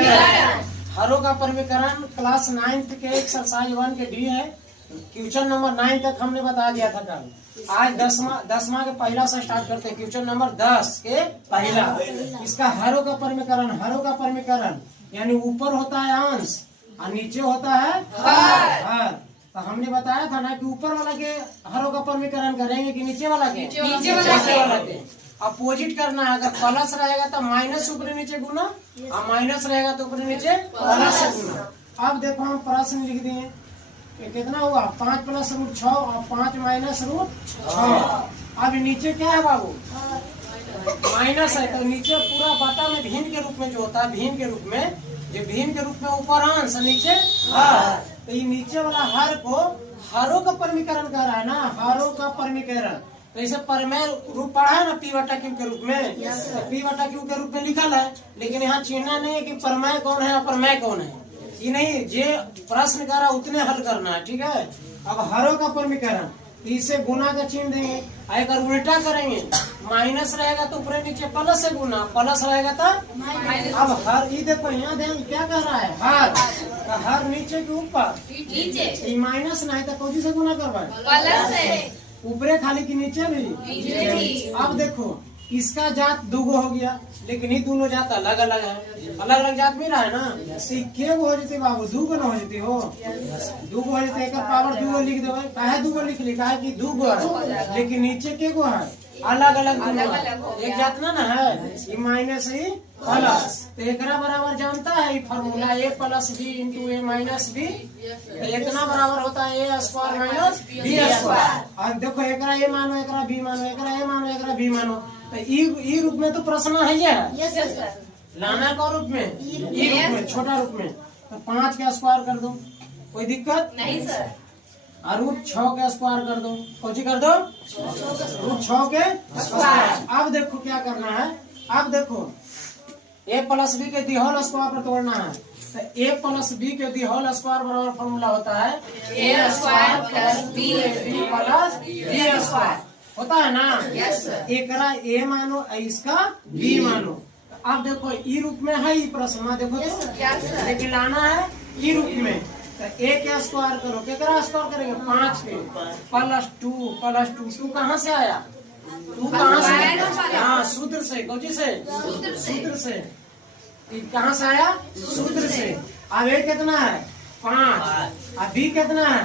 हरों का परिमीकरण class 9th के exercise 1 के डी है। क्वेश्चन नंबर 9 तक हमने बता दिया था कल। आज 10वां के पहला से स्टार्ट करते हैं। क्वेश्चन नंबर 10 के पहला। इसका हरों का परिमीकरण यानी ऊपर होता है अंश और नीचे होता है हर। तो हमने बताया था ना कि ऊपर वाला के हरों का परिमीकरण करेंगे कि नीचे वाला के अपोजिट करना है। अगर प्लस रहेगा तो माइनस ऊपर नीचे गुना और माइनस रहेगा तो ऊपर नीचे प्लस से गुना। अब देखो हम प्रश्न लिख दिए। कितना हुआ 5 + √6 और 5 - √6। अब नीचे क्या है बाबू माइनस है तो नीचे पूरा बाटा में भिन्न के रूप में जो होता है भिन्न के रूप में ऊपर अंश नीचे हर। तो ये नीचे वाला हर को हरों का परिमीकरण कर रहा है ना, हरों का परिमीकरण। तो इसे परमेय रूप पढ़ा है ना P/Q के रूप में। P/Q के रूप में लिखल है, लेकिन यहाँ चिन्ह नहीं है कि परमेय कौन है अपरमेय कौन है। ये नहीं, जे प्रश्न करा उतने हल करना है, ठीक है। अब हरों का परिमीकरण इसे गुना का चिन्ह देंगे। अगर उल्टा करेंगे माइनस रहेगा तो ऊपर नीचे प्लस से गुना, प्लस रहेगा तो अब हर। ये देखो यहाँ दें क्या कर रहा है हर नीचे के ऊपर माइनस नहीं तो कौन से गुना करवाए ऊपरे खाली की नीचे भी। अब देखो इसका जात दूगो हो गया, लेकिन ये दोनों जात अलग अलग है। अलग अलग जात में रहा है ना। के गो हो जाती बाबू दूगो न हो जाती हो दूगो हो जाती। एक पावर दूगो लिख देवे। काहे दूगो लिख ली काहे की दूगो है, लेकिन नीचे के गो है अलग अलग दोनों। एक जात ना है ये माइनस ही प्लस। तो एक बराबर जानता है ये formula A + B × A - B इतना बराबर होता है A² - B²। अब देखो एक A मानो एक B मानो एक A मानो एक B मानो। तो ई रूप में तो प्रश्न है ये लाना का रूप में ई रूप में छोटा रूप में। तो 5 का स्क्वायर कर दो, कोई दिक्कत नहीं सर। और √6 का स्क्वायर कर दो, कौन कर दो √6 के स्क्वायर। अब देखो क्या करना है। अब देखो A + B के दी होल स्क्वायर पर तोड़ना है। तो A + B के दी होल स्क्वायर बराबर फॉर्मूला होता है A² + B² होता है ना। Yes sir. एकरा A मानो इसका B मानो। अब देखो ई रूप में है ये प्रश्न देखो तो, लेकिन लाना है ई रूप में। तो A के स्क्वायर करो, केकरा स्क्वायर करेंगे 5 के +2 2 कहाँ से आया 2 कहाँ से हाँ सूत्र से। कौन से सूत्र से कहाँ से आया सूत्र से। अब A कितना है 5 और B कितना है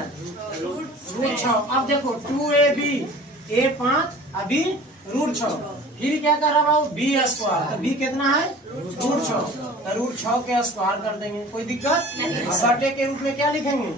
√6। अब देखो 2AB A 5 अभी √6। फिर क्या कर रहा हूँ B² तो B कितना है √6। तो √6 के स्क्वायर कर देंगे, कोई दिक्कत नहीं। बटे के रूप में क्या लिखेंगे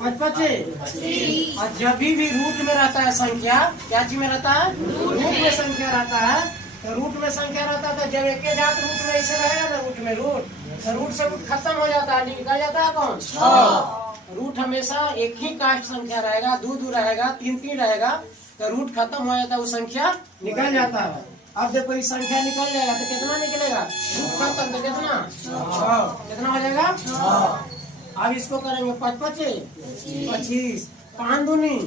5×5। और जब भी रूट में रहता है संख्या क्या चीज में रहता है रूट में संख्या रहता है। तो रूट में संख्या रहता है तो जब एक जात रूट में ऐसे रहेगा ना रूट में तो रूट से रूट खत्म हो जाता है, निकल जाता है कौन 6। रूट हमेशा एक ही कास्ट संख्या रहेगा, 2 रहेगा 3 रहेगा। तो रूट खत्म हो जाता है वो संख्या निकल जाता है। अब देखो ये संख्या निकल जाएगा तो कितना निकलेगा रूट खत्म तो कितना 6 कितना हो जाएगा 6। अब इसको करेंगे 5×5 = 25 5 दूनी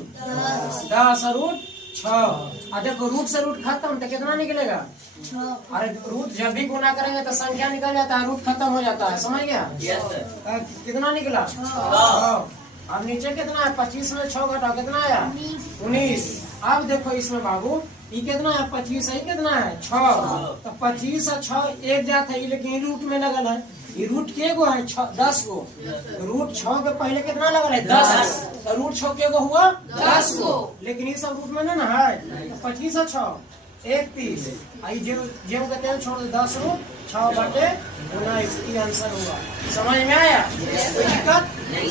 10 और √6। देखो रूट से रूट खत्म तो कितना निकलेगा 6। अरे रूट जब भी गुना करेंगे तो संख्या निकल जाता है, रूट खत्म हो जाता है, समझ गया। कितना निकला 6। अब नीचे कितना है 25 में 6 घटाओ कितना आया 19। अब देखो इसमें बाबू ये कितना है 25 है कितना है 6। तो 25 और 6 एक जात है, लेकिन रूट में लगल है। ये रूट के गो है 10 गो। √6 के पहले कितना लगल है 10। तो √6 के गो हुआ 10 गो, लेकिन ये सब रूट में ना है। 25 और 6 31 जेब का तेल छोड़ 10 √6 बटे 19 आंसर होगा। समझ में आया कोई दिक्कत नहीं।